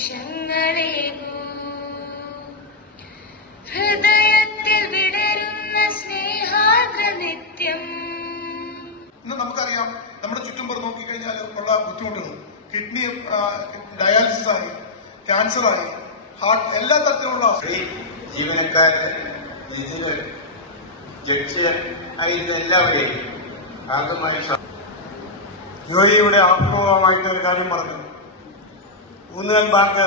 സന്ദേശങ്ങളേകൂ ഹൃദയത്തിൽ വിടരുന്ന നിത്യം ഇന്ന് നമുക്കറിയാം നമ്മുടെ ചുറ്റും നോക്കിക്കഴിഞ്ഞാൽ ഉള്ള ബുദ്ധിമുട്ടുകൾ. കിഡ്നി ഡയാലിസിസ് ആയി ക്യാൻസർ ആയി ഹാർട്ട് എല്ലാ തരത്തിലുള്ള ജീവനക്കാര് ഇതിൽ ജഡ്ജ് ആയിരുന്ന എല്ലാവരെയും ജോലിയുടെ ആപ്തവുമായിട്ട് ഒരു കാര്യം പറഞ്ഞു. ഊന്നുകൽ ബാങ്ക്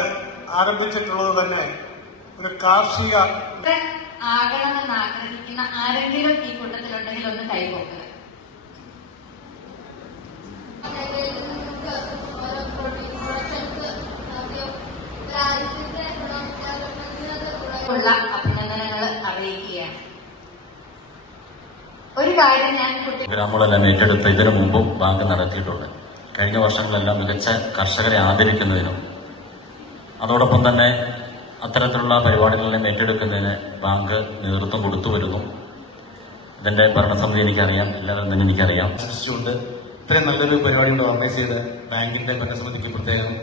ആരംഭിച്ചിട്ടുള്ളത് തന്നെ ഒരു കാർഷിക ആകണമെന്ന് ആഗ്രഹിക്കുന്ന ആരെങ്കിലും ഈ കൂട്ടത്തിലുണ്ടെങ്കിൽ ഒന്ന് കൈപോക്കുക ഉള്ള അഭിനന്ദനങ്ങൾ അറിയിക്കുകയാണ്. ഒരു കാര്യം ഞാൻ ഗ്രാമങ്ങളെല്ലാം ഏറ്റെടുത്ത് ഇതിനു മുമ്പും ബാങ്ക് നടത്തിയിട്ടുണ്ട്. കഴിഞ്ഞ വർഷങ്ങളെല്ലാം മികച്ച കർഷകരെ ആദരിക്കുന്നതിനും അതോടൊപ്പം തന്നെ അത്തരത്തിലുള്ള പരിപാടികളെല്ലാം ഏറ്റെടുക്കുന്നതിന് ബാങ്ക് നേതൃത്വം കൊടുത്തു വരുന്നു. ഇതിന്റെ ഭരണസമിതി എനിക്കറിയാം എല്ലാവരും തന്നെ എനിക്കറിയാം. ആശംസിച്ചുകൊണ്ട് ഇത്രയും നല്ലൊരു പരിപാടി ഇവിടെ ഓർഗനൈസ് ചെയ്ത് ബാങ്കിന്റെ ഭരണസമിതിക്ക് പ്രത്യേകം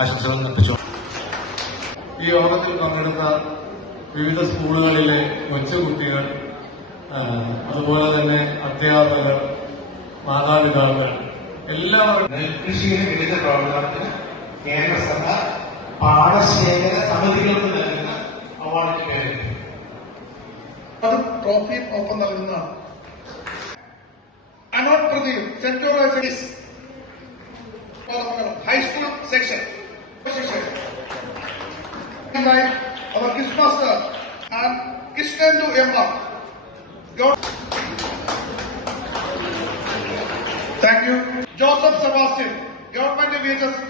ആശംസകൾ നിർപ്പിച്ചു ഈ ഓണത്തിൽ പങ്കെടുത്ത വിവിധ സ്കൂളുകളിലെ കൊച്ചുകുട്ടികൾ അതുപോലെ തന്നെ അധ്യാപകർ മാതാപിതാക്കൾ എല്ലാവരും നെൽകൃഷിയിലെ വിവിധ പ്രവർത്തനത്തിന് കേന്ദ്ര സർക്കാർ പാടശേഖര സമിതികൾക്ക് നൽകുന്ന അവാർഡിന് പേര് അത് ട്രോഫി ഒപ്പം നൽകുന്നതാണ് അനോട്ട് Pradeep saint high school section our kiss master and Kirsten to M R thank you Joseph Sebastian government V H S